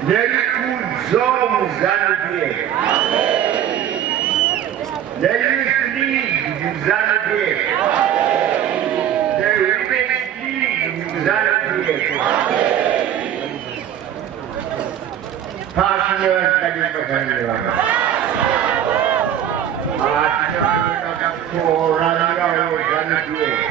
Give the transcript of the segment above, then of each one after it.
Nelkuzom zanubie. Nelkli zanubie. Nelkli zanubie. Partner dari perkembangan. Partner dari orang zanubie.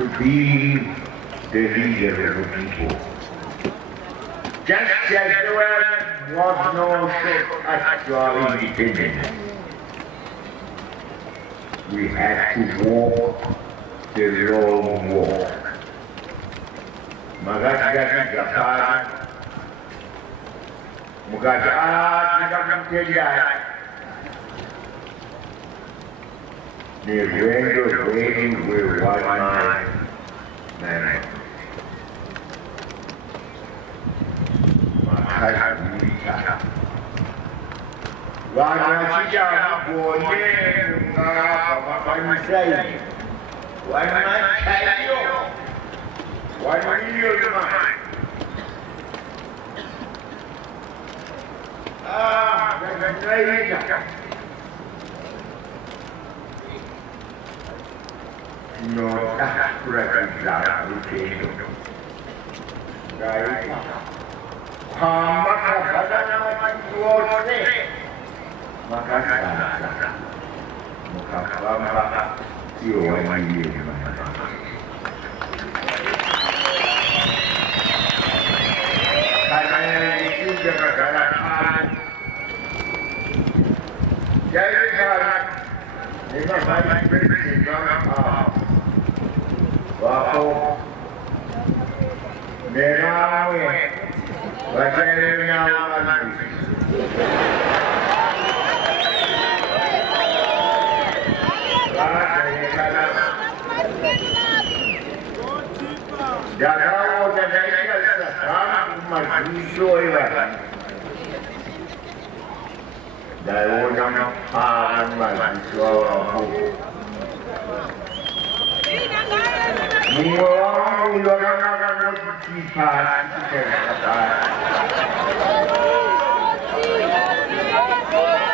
to be the leader of the people. Just as there was no shortcut to our independence, we had to walk the long walk. Magagazi Gapari, Mugaja, the windows waiting with one man. Wanachicha kuone mkapanisai wanachayo wanilio jamani ganaita no takurakiza utendo gaita Makasasa, Mukafama, Yoani, Jagawo da daikar sa majisoiwa da wajen faran majisoiwa ko. Muwawan lura na lokaci fara cikin kasa.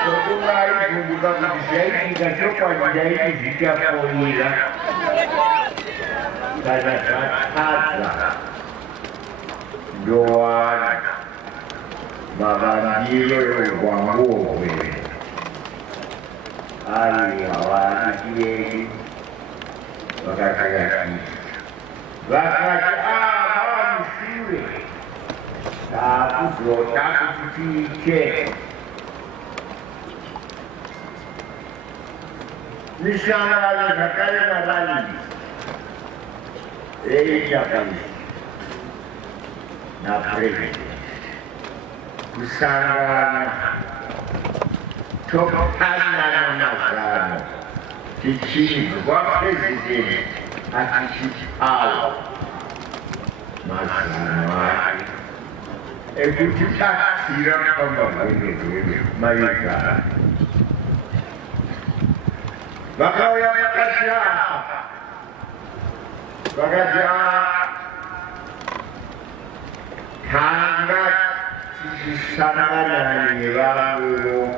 Sotuma yi guguga kujaiki da tukwa jaiki zika koyira. Kada kataza doa maganjiro wangogwe ali hawajiki wakati mshure takufike nishangala zakale nadhani Japanese na president kusangana tokana na mazano kichizwa president akichipao mazano wake ekutikasira kwamba wewe maisha wakawaya makasha Bagaja Hanga Sana Niramu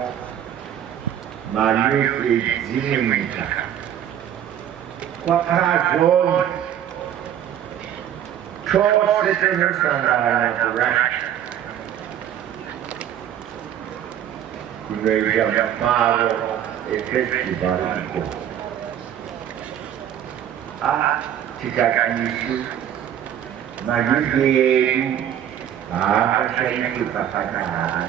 Mayu Zimita Kwakazon Chositinu Sana Russia Kureja Maro Festival Tikakanisu Majugeru Akashaitu Papana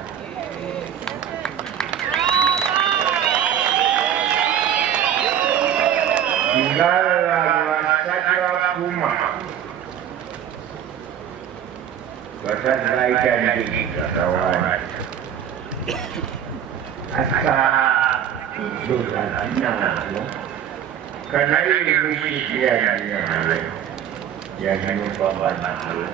Ingala Wasaka Puma Wasaka Kawan Asa Isosatina Karena ini misi dia yang menyebabkan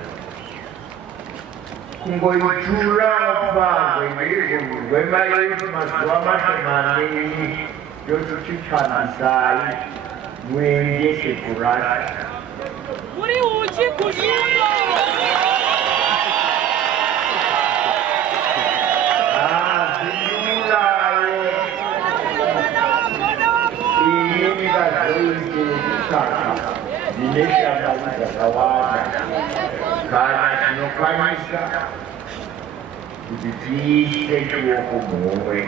Kungoi jura apa, gue main masuk mani, jodoh cikan saya, gue sekurang. Muri uji kusuno. Dinesha katika kawaida kana kinokwanyisa kuditiise ky'okumwowe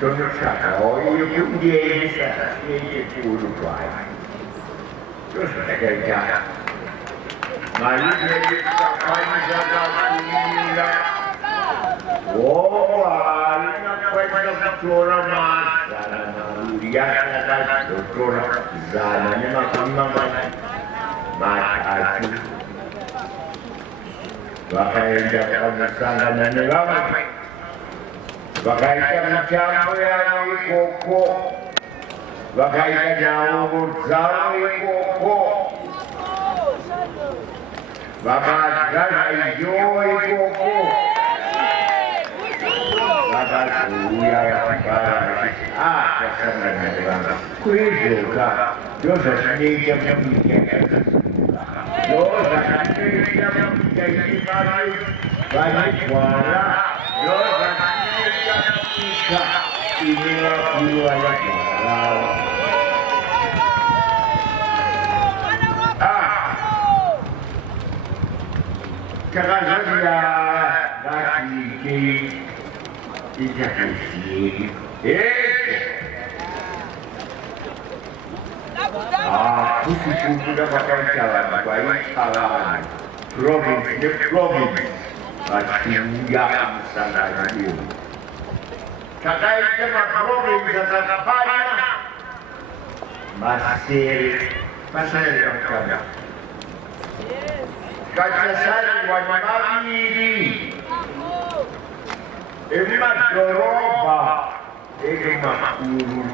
tonoshaka oyo kudyesa ekikulu kwayo Takaita. Malike kafanya kutumia. Inakwenda kuchora masana na uriana kuchora zana ni makama matatu. Wakaenda kanisanga na wao. Wakaita mchambo ya mikoko. Wakaita nao zao mikoko. Wakaita hiyo mikoko. Wakakuya wakapara. Kasana na wao. Kuijoka. Yoza shinikia mmikia. Yoza shinikia mmikia. Wanitwara. Yoza shinikia mmikia. Iniwa kuwa ya Kakazania basi ke ijakasi. Kusiku dapat jalan baik jalan. Province. Basi yang sana itu. Kakak itu province kakaknya masih yang kaya. Kajasari wanamiri Emma Doroba Ege Makuru